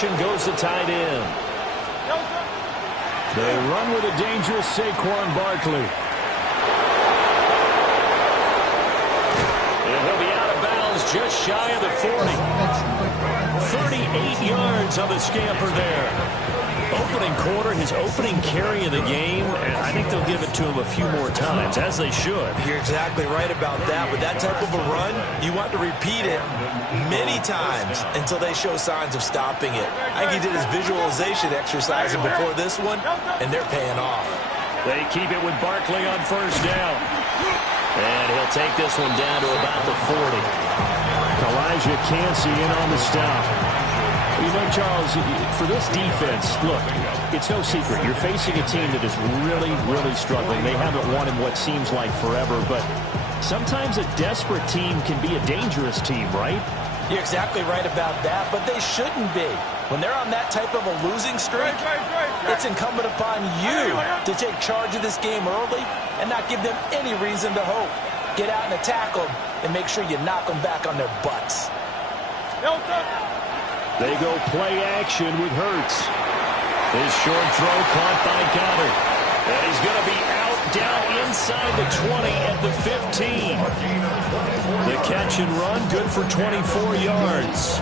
motion goes the tight end. They run with a dangerous Saquon Barkley. And he'll be out of bounds just shy of the 40. 38 yards on the scamper there. Opening quarter, his opening carry of the game, and I think they'll give it to him a few more times, as they should. You're exactly right about that. With that type of a run, you want to repeat it many times until they show signs of stopping it. I think he did his visualization exercise before this one, and they're paying off. They keep it with Barkley on first down. And he'll take this one down to about the 40. Elijah Cansey in on the stop. You know, Charles, for this defense, look, it's no secret. You're facing a team that is really, really struggling. They haven't won in what seems like forever, but sometimes a desperate team can be a dangerous team, right? You're exactly right about that, but they shouldn't be. When they're on that type of a losing streak, it's incumbent upon you to take charge of this game early and not give them any reason to hope. Get out and attack them and make sure you knock them back on their butts. They go play action with Hurts. His short throw caught by Goddard. And he's going to be out down inside the 20 at the 15. The catch and run, good for 24 yards.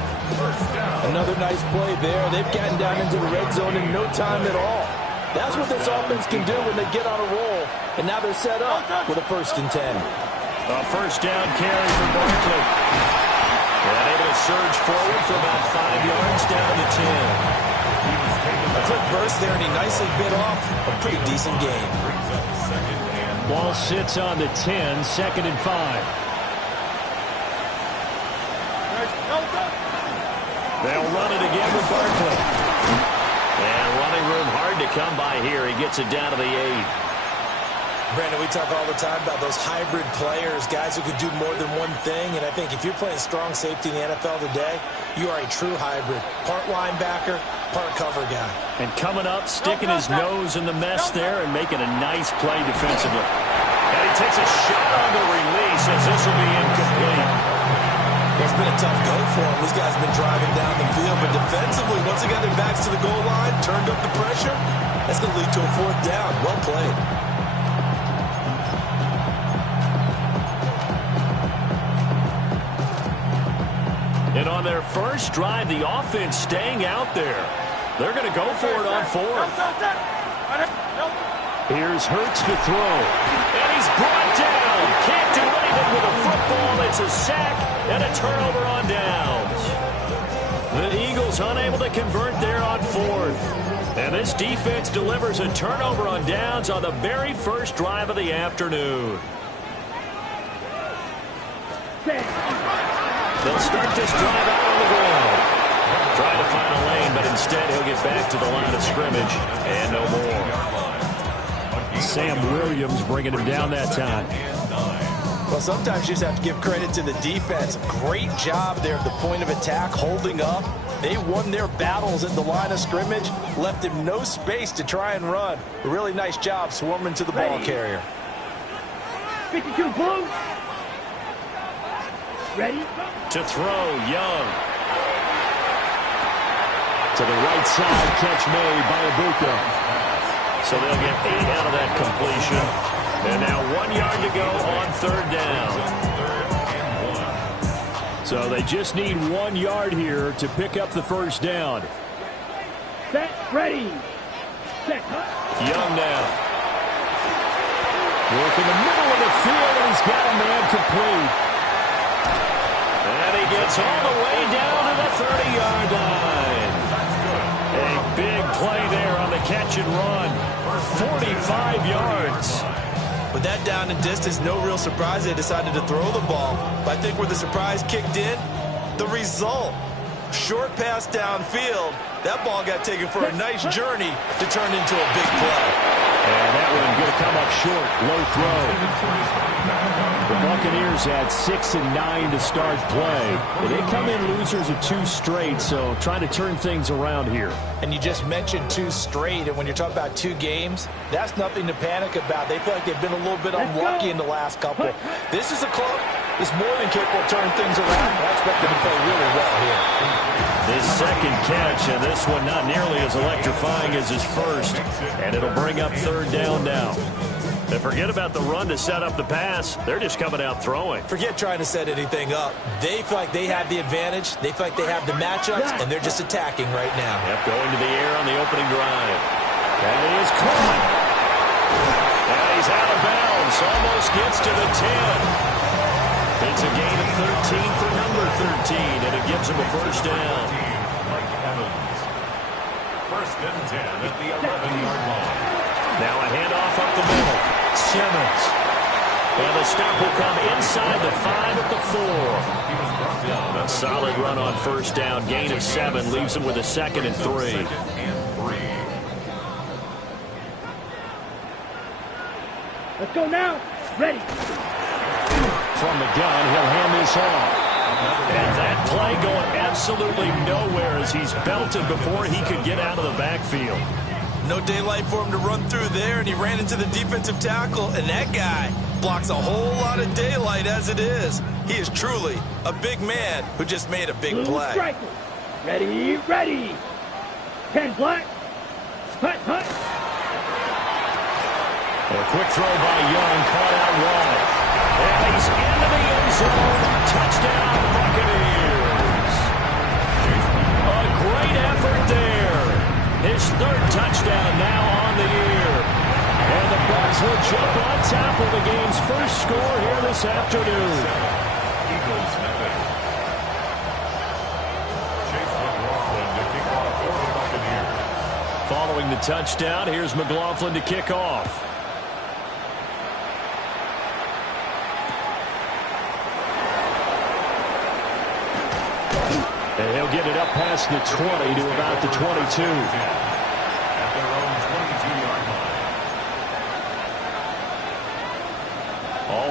Another nice play there. They've gotten down into the red zone in no time at all. That's what this offense can do when they get on a roll. And now they're set up with a 1st and 10. A first down carry for Barkley. And able to surge forward for about 5 yards down to 10. A quick burst there, and he nicely bit off a pretty decent gain. Ball sits on the 10, 2nd and 5. They'll run it again with Barkley. And running room hard to come by here. He gets it down to the 8. Brandon, we talk all the time about those hybrid players, guys who could do more than one thing, and I think if you're playing strong safety in the NFL today, you are a true hybrid. Part linebacker, part cover guy. And coming up, sticking his nose in the mess there and making a nice play defensively. And he takes a shot on the release as this will be incomplete. It's been a tough go for him. These guys have been driving down the field, but defensively, once they got their backs to the goal line, turned up the pressure, that's going to lead to a 4th down. Well played. And on their first drive, the offense staying out there. They're going to go for it on 4th. Here's Hurts to throw. And he's brought down. Can't do anything with a football. It's a sack and a turnover on downs. The Eagles unable to convert there on 4th. And this defense delivers a turnover on downs on the very first drive of the afternoon. They'll start this drive out on the ground. Trying to find a lane, but instead he'll get back to the line of scrimmage and no more. Sam Williams bringing him down that time. Well, sometimes you just have to give credit to the defense. Great job there at the point of attack, holding up. They won their battles at the line of scrimmage, left him no space to try and run. A really nice job swarming to the ball carrier. 52 blue. Ready? To throw, Young. To the right side, catch made by Ibuka. So they'll get 8 out of that completion. And now 1 yard to go on 3rd down. So they just need 1 yard here to pick up the first down. Set, ready. Set. Young now. Work in the middle of the field, and he's got a man complete. And he gets all the way down to the 30-yard line. A big play there on the catch and run. 45 yards. With that down and distance, no real surprise they decided to throw the ball. But I think where the surprise kicked in, the result. Short pass downfield. That ball got taken for a nice journey to turn into a big play. And that one going to come up short. Low throw. The Buccaneers had 6 and 9 to start play. But they come in losers of 2 straight, so trying to turn things around here. And you just mentioned 2 straight, and when you're talking about 2 games, that's nothing to panic about. They feel like they've been a little bit unlucky in the last couple. This is a close. is more than capable of turning things around. I expect him to play really well here. His second catch, and this one not nearly as electrifying as his first. And it'll bring up third down now. And forget about the run to set up the pass. They're just coming out throwing. Forget trying to set anything up. They feel like they have the advantage. They feel like they have the matchups, and they're just attacking right now. Yep, going to the air on the opening drive. And he is caught. And he's out of bounds. Almost gets to the 10. It's a gain of 13 for number 13, and it gives him a first down. First and 10 at the 11-yard line. Now a handoff up the middle. Simmons. And the stop will come inside the 5 at the 4. A solid run on first down. Gain of 7 leaves him with a 2nd and 3. Let's go now. Ready. From the gun, he'll hand this off. And that play going absolutely nowhere as he's belted before he could get out of the backfield. No daylight for him to run through there, and he ran into the defensive tackle, and that guy blocks a whole lot of daylight as it is. He is truly a big man who just made a big play. Striker. Ready, ready. 10 black. Hut, hut. A quick throw by Young, caught out wide. And he's into the end zone. Touchdown, Buccaneers. A great effort there. His 3rd touchdown now on the year. And the Bucs will jump on top of the game's first score here this afternoon. Eagles have it. Chase McLaughlin to kick off for the Buccaneers. Following the touchdown, here's McLaughlin to kick off. And he'll get it up past the 20 to about the 22. At their own 22-yard line.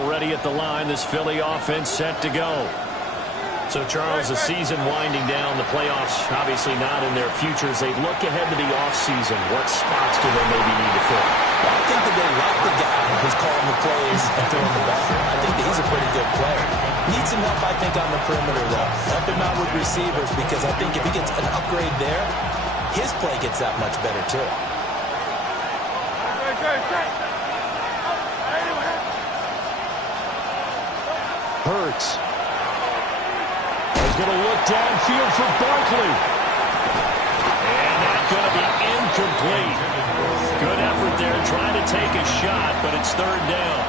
Already at the line, this Philly offense set to go. So, Charles, the season winding down, the playoffs obviously not in their future. As they look ahead to the offseason, what spots do they maybe need to fill? Well, I think that they like the guy who's calling the plays and throwing the ball. I think that he's a pretty good player. Needs some help, I think, on the perimeter, though. Help him out with receivers, because I think if he gets an upgrade there, his play gets that much better, too. Hurts. He's going to look downfield for Barkley. And that's going to be incomplete. Good effort there trying to take a shot, but it's 3rd down.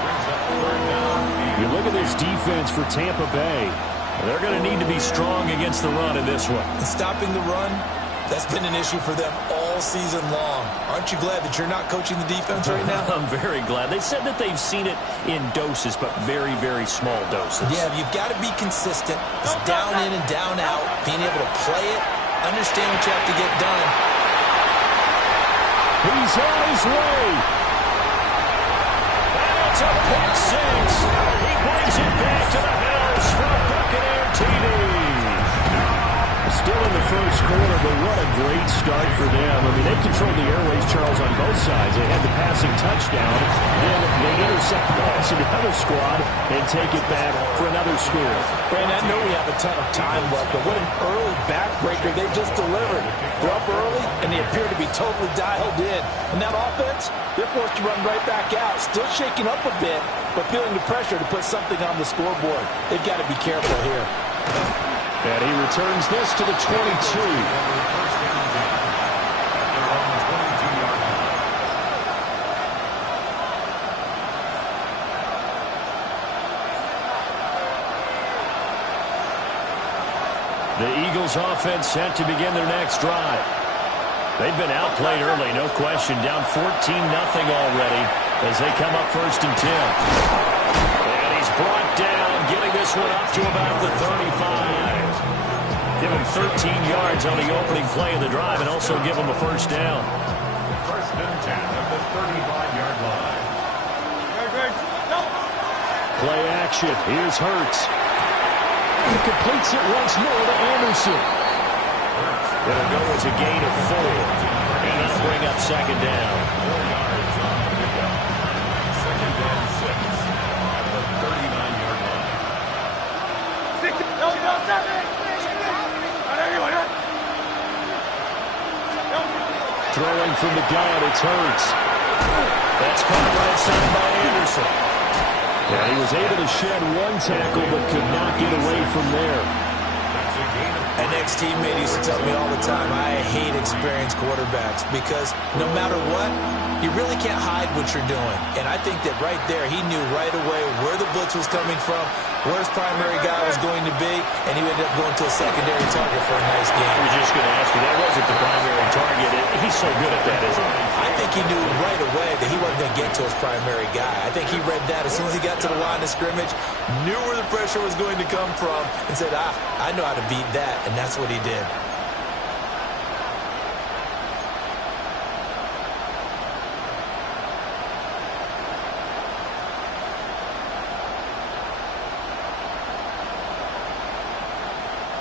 You look at this defense for Tampa Bay. They're going to need to be strong against the run in this one. Stopping the run, that's been an issue for them all season long. Aren't you glad that you're not coaching the defense right now? I'm very glad. They said that they've seen it in doses, but very, very small doses. Yeah, you've got to be consistent. It's down in and down out. Being able to play it, understand what you have to get done. He's on his way. That's a pick 6. He brings it back to the house for Buccaneer TV. Still in the first quarter, but what a great start for them. I mean, they controlled the airways, Charles, on both sides. They had the passing touchdown. Then they intercept the pass of the other squad and take it back for another score. Brandon, I know we have a ton of time left, but what an early backbreaker they just delivered. They're up early, and they appear to be totally dialed in. And that offense, they're forced to run right back out. Still shaking up a bit, but feeling the pressure to put something on the scoreboard. They've got to be careful here. And he returns this to the 22. The Eagles offense set to begin their next drive. They've been outplayed early, no question. Down 14-0 already as they come up 1st and 10. And he's brought down, getting this one up to about the 35. Give him 13 yards on the opening play of the drive and also give him a first down. First and 10 at the 35-yard line. Play action. Here's Hurts. He completes it once more to Anderson. It'll go as a gain of 4. And that'll bring up 2nd down. 4 yards on the pickup. 2nd and 6 at the 39-yard line. Throwing from the gun, it's Hurts. That's caught right side by Anderson. Yeah, he was able to shed one tackle but could not get away from there. An ex-teammate used to tell me all the time, I hate experienced quarterbacks because no matter what, you really can't hide what you're doing. And I think that right there, he knew right away where the blitz was coming from, where his primary guy was going to be, and he ended up going to a secondary target for a nice game. I was just going to ask you, that wasn't the primary target. He's so good at that, isn't he? I think he knew right away that he wasn't going to get to his primary guy. I think he read that as soon as he got to the line of scrimmage, knew where the pressure was going to come from, and said, I know how to beat that, and that's what he did.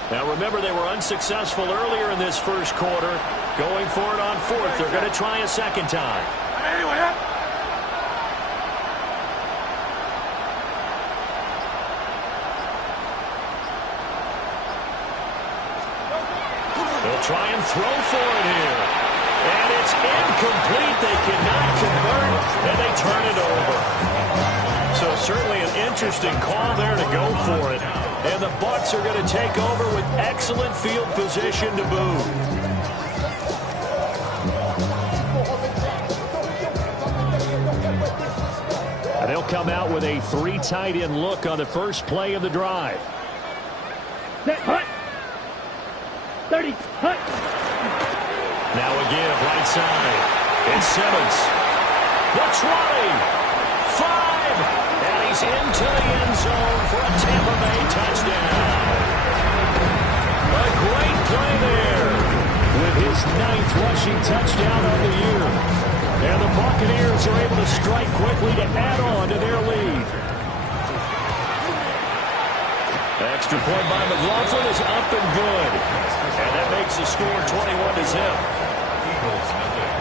Now remember, they were unsuccessful earlier in this first quarter. Going for it on fourth. They're going to try a second time. They'll try and throw for it here. And it's incomplete. They cannot convert, and they turn it over. So certainly an interesting call there to go for it. And the Bucs are going to take over with excellent field position to boot. They'll come out with a 3 tight end look on the first play of the drive. Set, hut. 30, hut. Now a give right side. It's Simmons. The 20. 5. And he's into the end zone for a Tampa Bay touchdown. A great play there. With his 9th rushing touchdown of the year. And the Buccaneers are able to strike quickly to add on to their lead. Extra point by McLaughlin is up and good. And that makes the score 21-0. Eagles, nothing.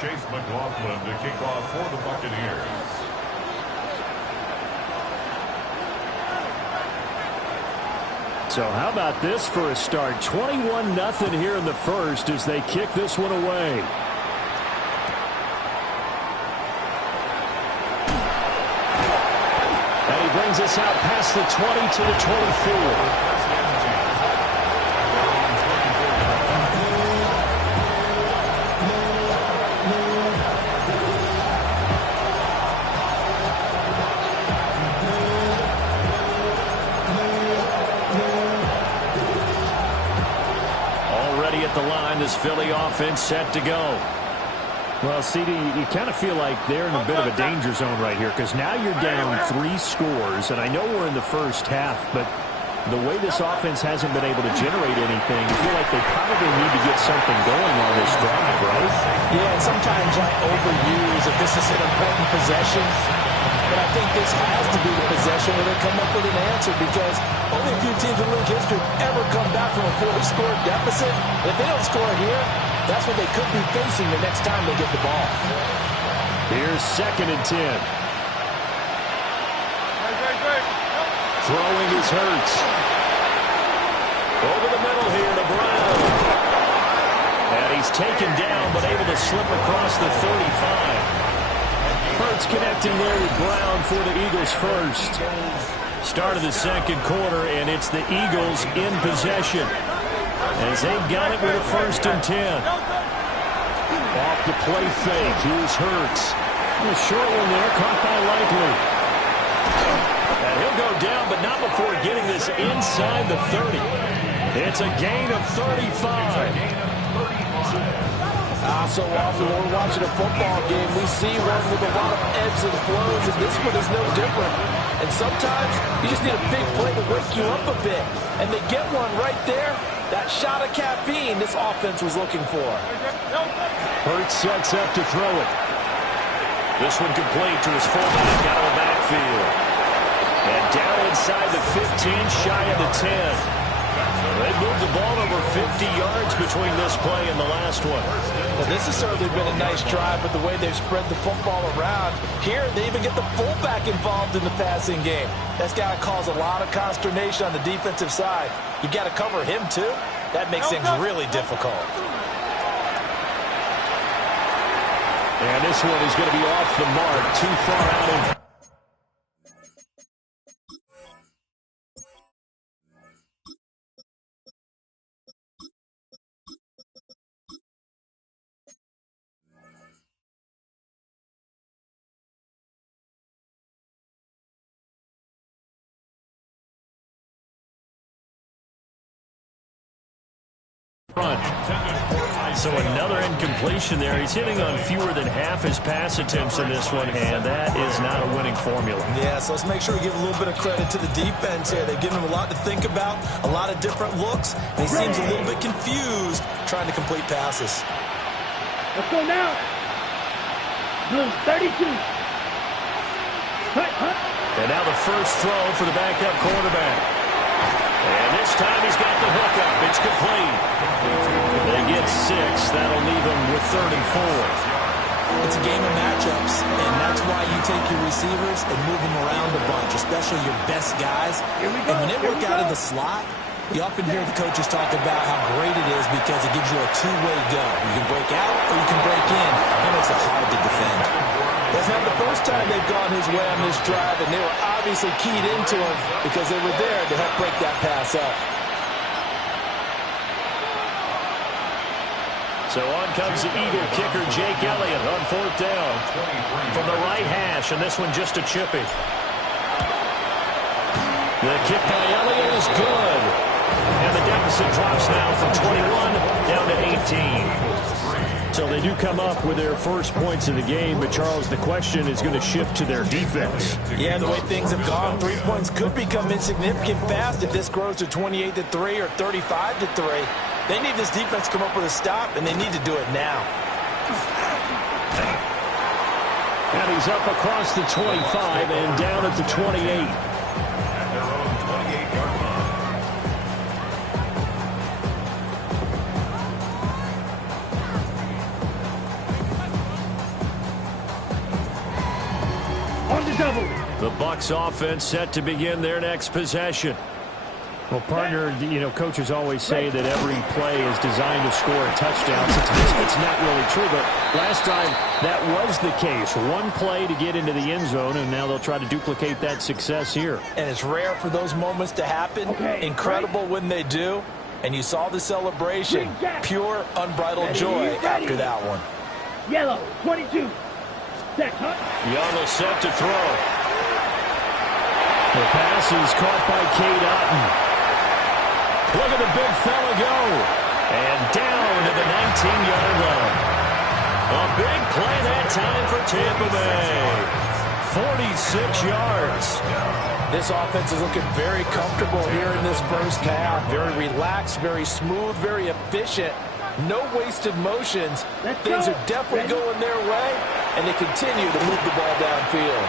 Chase McLaughlin to kick off for the Buccaneers. So how about this for a start? 21-0 here in the first as they kick this one away. And he brings us out past the 20 to the 24. The line, this Philly offense set to go. Well, CD, you kind of feel like they're in a bit of a danger zone right here because now you're down 3 scores, and I know we're in the first half, but the way this offense hasn't been able to generate anything, I feel like they probably need to get something going on this drive, right? Yeah, and sometimes I overuse if this is an important possession. But I think this has to be the possession where they come up with an answer because only a few teams in league history have ever come back from a 4-score deficit. If they don't score here, that's what they could be facing the next time they get the ball. Here's 2nd and 10. Throwing is Hurts. Over the middle here to Brown. And he's taken down but able to slip across the 35. Hurts connecting there with Brown for the Eagles first. Start of the second quarter, and it's the Eagles in possession as they've got it with a 1st and 10. Off the play fake. Here's Hurts. A short one there, caught by Likely. And he'll go down, but not before getting this inside the 30. It's a gain of 35. So often when we're watching a football game, we see one with a lot of ebbs and flows, and this one is no different. And sometimes you just need a big play to wake you up a bit. And they get one right there. That shot of caffeine this offense was looking for. Hurts sets up to throw it. This one complete to his fullback out of the backfield. And down inside the 15, shy of the 10. They moved the ball over 50 yards between this play and the last one. Well, this has certainly been a nice drive, but the way they've spread the football around. Here, they even get the fullback involved in the passing game. That's got to cause a lot of consternation on the defensive side. You've got to cover him, too. That makes things really difficult. And this one is going to be off the mark, too far out in front. So another incompletion there. He's hitting on fewer than half his pass attempts in this one, and that is not a winning formula. Yeah, so let's make sure we give a little bit of credit to the defense here. They've given him a lot to think about, a lot of different looks, and he seems a little bit confused trying to complete passes. Let's go now. Blue 32. Hut, hut. And now the first throw for the backup quarterback. And this time he's got the hook up. It's complete. They get 6. That'll leave them with 3rd and 4. It's a game of matchups, and that's why you take your receivers and move them around a bunch, especially your best guys. And when they work out of the slot, you often hear the coaches talk about how great it is because it gives you a two-way go. You can break out or you can break in. That makes it hard to defend. That's not the first time they've gone his way on this drive, and they were obviously keyed into him because they were there to help break that pass up. So on comes the Eagle kicker, Jake Elliott, on 4th down. From the right hash, and this one just a chippy. The kick by Elliott is good. And the deficit drops now from 21 down to 18. So they do come up with their first points of the game, but Charles, the question is going to shift to their defense. Yeah, the way things have gone, 3 points could become insignificant fast if this grows to 28-3 or 35-3. They need this defense to come up with a stop, and they need to do it now. And he's up across the 25 and down at the 28. At their own 28-yard line. On the double. The Bucs offense set to begin their next possession. Well, partner, you know, coaches always say that every play is designed to score a touchdown. It's not really true, but last time that was the case. One play to get into the end zone, and now they'll try to duplicate that success here. And it's rare for those moments to happen. Incredible when they do. And you saw the celebration. Pure, unbridled joy after that one. Yellow, 22. Set, hut. Young will set to throw. The pass is caught by Cade Otton. Look at the big fella go. And down to the 19-yard line. A big play that time for Tampa Bay. 46 yards. This offense is looking very comfortable here in this first half. Very relaxed, very smooth, very efficient. No wasted motions. Things are definitely going their way, and they continue to move the ball downfield.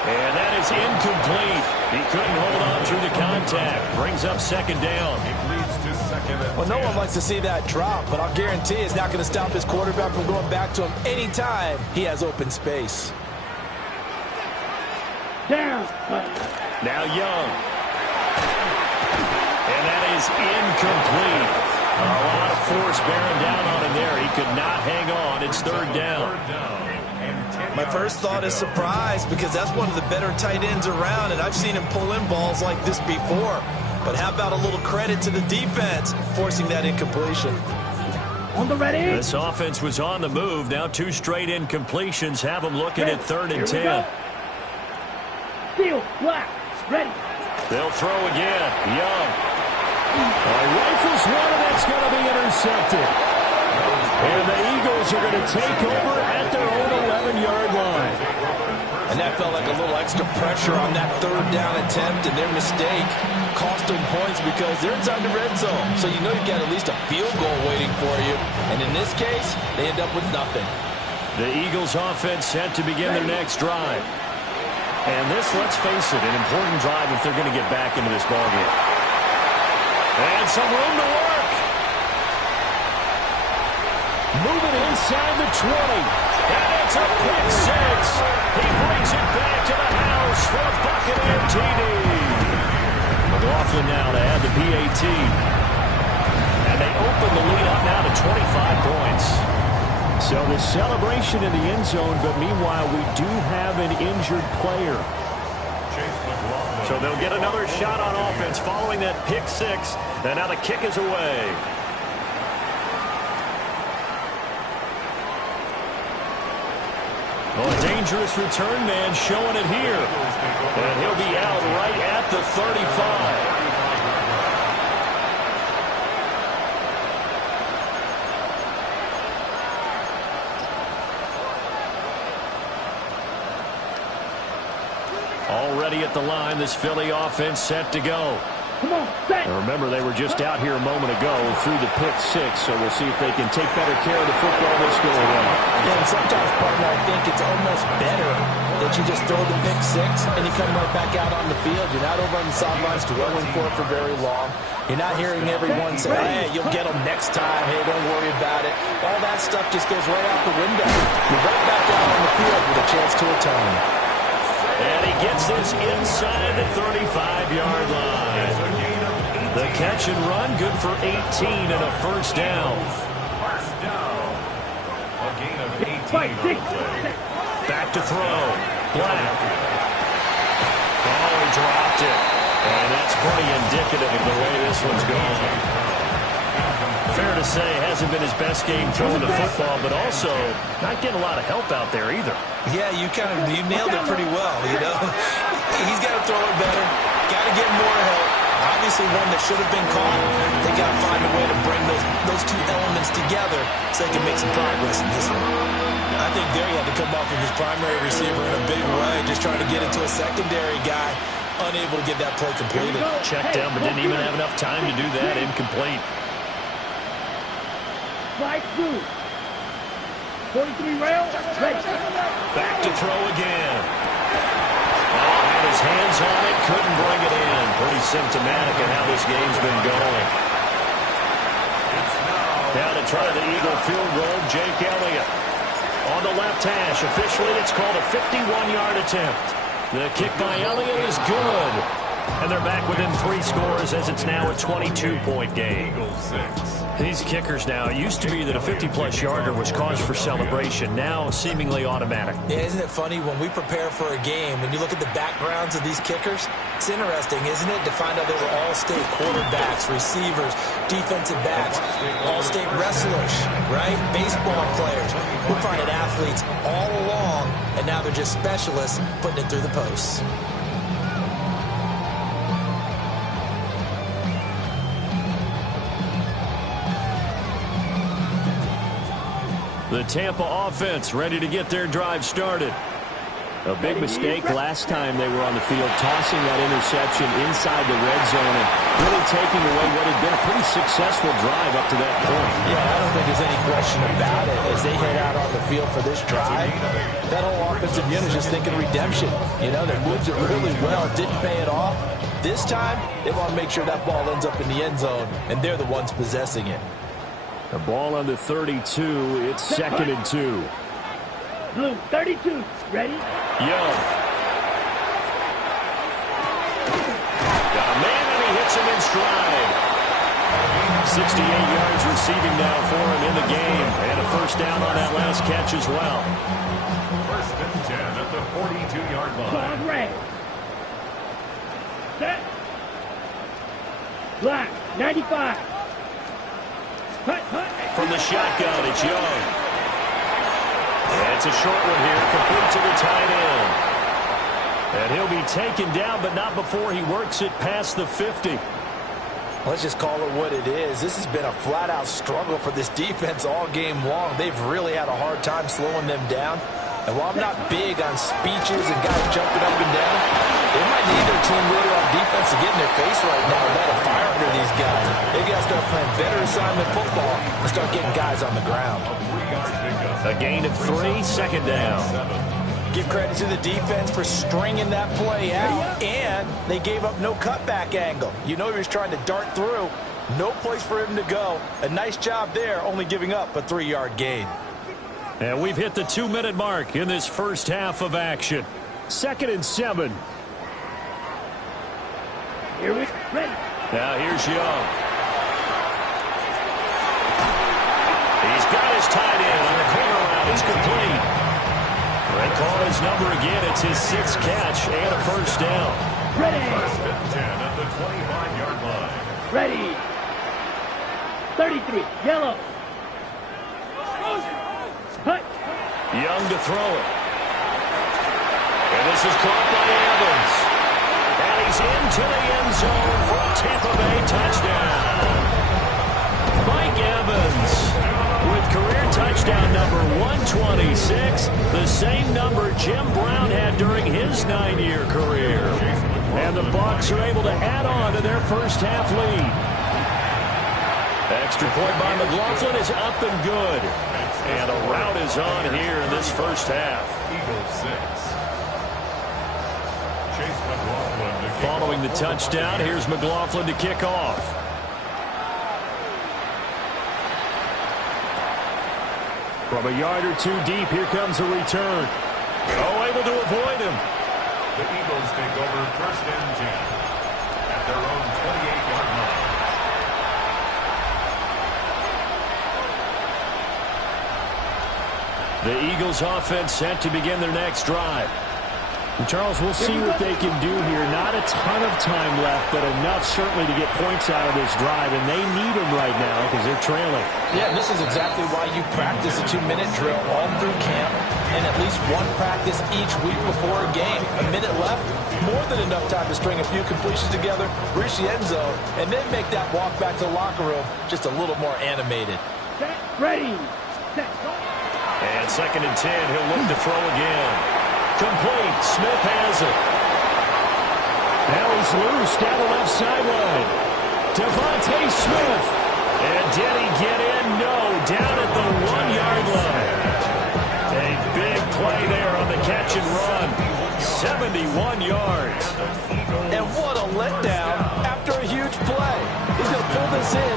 And that is incomplete. He couldn't hold on through the contact. Brings up 2nd down. It leads to 2nd and Well, no one likes to see that drop, but I'll guarantee it's not going to stop his quarterback from going back to him anytime he has open space. Down. Now Young. And that is incomplete. A lot of force bearing down on him there. He could not hang on. It's 3rd down. My first thought is surprise because that's one of the better tight ends around, and I've seen him pull in balls like this before. But how about a little credit to the defense forcing that incompletion? On the ready. This offense was on the move. Now 2 straight incompletions have them looking at 3rd and 10. Steel, black, ready. They'll throw again. Young. Rifles one, and it's going to be intercepted. And the Eagles are going to take over at their own 11-yard line. And that felt like a little extra pressure on that 3rd down attempt, and their mistake cost them points because they're inside the red zone. So you know you've got at least a field goal waiting for you. And in this case, they end up with nothing. The Eagles offense set to begin their next drive. And this, let's face it, an important drive if they're going to get back into this ballgame. And some room to work. Moving inside the 20. And it's a pick six. He brings it back to the house for a Buccaneer TD. McLaughlin now to add the PAT. And they open the lead up now to 25 points. So the celebration in the end zone, but meanwhile we do have an injured player. So they'll get another shot on offense following that pick six. And now the kick is away. Well, a dangerous return man showing it here. And he'll be out right at the 35. Already at the line, this Philly offense set to go. Come on, set. And remember, they were just out here a moment ago through the pick six, so we'll see if they can take better care of the football this go around. Yeah, and sometimes, partner, I think it's almost better that you just throw the pick six and you come right back out on the field. You're not over on the sidelines dwelling for it for very long. You're not hearing everyone say, hey, you'll get them next time. Hey, don't worry about it. All that stuff just goes right out the window. You're right back out on the field with a chance to atone. And he gets this inside the 35-yard line. The catch and run, good for 18 and a first down. A gain of 18 on the play. Back to throw. Black. Oh, he dropped it. And that's pretty indicative of the way this one's going. Fair to say, hasn't been his best game throwing the football, but also not getting a lot of help out there either. Yeah, you nailed it pretty well, you know. He's got to throw it better. Got to get more help. Obviously one that should have been caught. They got to find a way to bring those two elements together so they can make some progress in this one. I think there he had to come off of his primary receiver in a big way, just trying to get into a secondary guy, unable to get that play completed. Checked down, but didn't even have enough time to do that. Incomplete. Slide through. 43 rail. Ready. Back to throw again. Oh, had his hands on it, couldn't bring it in. Pretty symptomatic of how this game's been going. Now to try the Eagle field goal, Jake Elliott. On the left hash, officially it's called a 51-yard attempt. The kick by Elliott is good. And they're back within 3 scores as it's now a 22-point game. These kickers now, it used to be that a 50-plus yarder was cause for celebration. Now seemingly automatic. Yeah, isn't it funny when we prepare for a game, when you look at the backgrounds of these kickers, it's interesting, isn't it, to find out they were all-state quarterbacks, receivers, defensive backs, all-state wrestlers, right? Baseball players. We're finding athletes all along, and now they're just specialists putting it through the posts. The Tampa offense ready to get their drive started. A big mistake last time they were on the field, tossing that interception inside the red zone and really taking away what had been a pretty successful drive up to that point. Yeah, I don't think there's any question about it. As they head out on the field for this drive, that whole offensive unit is just thinking redemption. You know, they moved it really well, didn't pay it off. This time, they want to make sure that ball ends up in the end zone, and they're the ones possessing it. The ball on the 32. It's 2nd and 2. Blue, 32. Ready? Young. Got a man, and he hits him in stride. 68 yards receiving now for him in the game. And a first down on that last catch as well. 1st and 10 at the 42-yard line. Pause red. Set. Black, 95. From the shotgun, it's Young. And it's a short one here, complete to the tight end. And he'll be taken down, but not before he works it past the 50. Let's just call it what it is. This has been a flat-out struggle for this defense all game long. They've really had a hard time slowing them down. And while I'm not big on speeches and guys jumping up and down, they might need their team leader on defense to get in their face right now and let a fire under these guys. They got to start playing better assignment football and start getting guys on the ground. A gain of 3, second down. Give credit to the defense for stringing that play out, and they gave up no cutback angle. You know he was trying to dart through. No place for him to go. A nice job there, only giving up a 3-yard gain. And we've hit the 2-minute mark in this first half of action. 2nd and 7. Here we ready. Now here's Young. He's got his tight end on the corner route. It's complete. They call his number again. It's his 6th catch and a first down. Ready. 10 at the 25-yard line. Ready. 33. Yellow. Hut. Young to throw it. And this is caught by Evans. And he's into the end zone for a Tampa Bay touchdown. Mike Evans with career touchdown number 126, the same number Jim Brown had during his 9-year career. And the Bucs are able to add on to their first half lead. Extra point by McLaughlin is up and good. And a rout is on here in this first half. Eagles 6. Chase McLaughlin to kick Following off the for touchdown, Buccaneers. here's McLaughlin to kick off. From a yard or two deep, here comes a return. Oh, able to avoid him. The Eagles take over 1st and 10 at their own 28-yard line. The Eagles offense set to begin their next drive. And Charles, we'll see what they can do here. Not a ton of time left, but enough certainly to get points out of this drive, and they need them right now because they're trailing. Yeah, and this is exactly why you practice a 2-minute drill all through camp and at least one practice each week before a game. A minute left, more than enough time to string a few completions together, reach the end zone, and then make that walk back to the locker room just a little more animated. Set. Ready. Set. And 2nd and 10, he'll look to throw again. Complete. Smith has it. Now he's loose down the left sideline. Devontae Smith. And did he get in? No. Down at the 1-yard line. A big play there on the catch and run. 71 yards. And what a letdown after a huge play. He's going to pull this in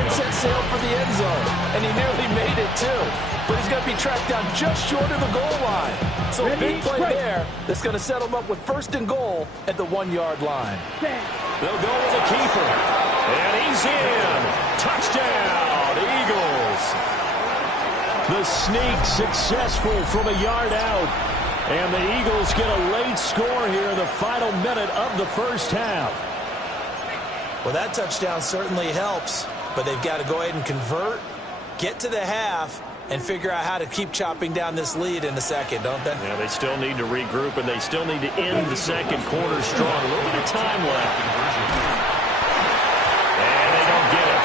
and set sail for the end zone. And he nearly made it, too. But he's going to be tracked down just short of the goal line. So a big play there that's going to set him up with 1st and goal at the 1-yard line. They'll go with the keeper. And he's in. Touchdown, Eagles. The sneak successful from a yard out. And the Eagles get a late score here in the final minute of the first half. Well, that touchdown certainly helps, but they've got to go ahead and convert, get to the half, and figure out how to keep chopping down this lead in the second, don't they? Yeah, they still need to regroup, and they still need to end the second quarter strong. A little bit of time left. And they don't get it.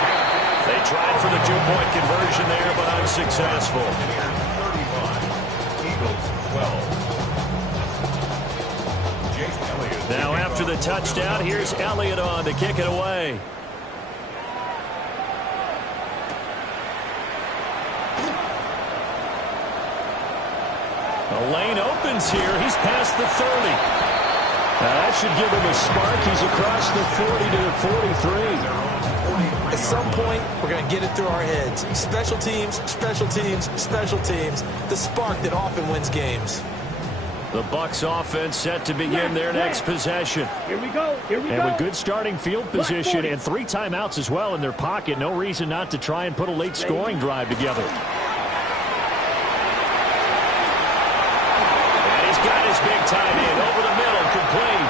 They tried for the 2-point conversion there, but unsuccessful. Eagles 12. Jake Elliott. Now after the touchdown, here's Elliott on to kick it away. The lane opens here. He's past the 30. Now that should give him a spark. He's across the 40 to the 43. At some point, we're going to get it through our heads. Special teams, special teams, special teams. The spark that often wins games. The Bucs offense set to begin their next possession. Here we go. Here we And go. with good starting field position and 3 timeouts as well in their pocket, no reason not to try and put a late scoring drive together. His big tight end over the middle, complete.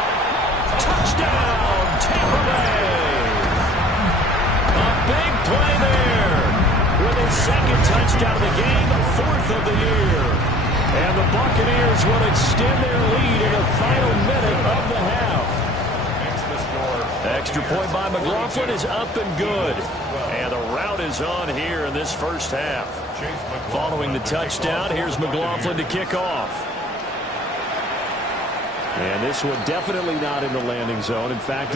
Touchdown, Tampa Bay. A big play there with his 2nd touchdown of the game, 4th of the year. And the Buccaneers will extend their lead in the final minute of the half. Extra point by McLaughlin is up and good. And the rout is on here in this first half. Following the touchdown, here's McLaughlin to kick off. And this one definitely not in the landing zone. In fact, it's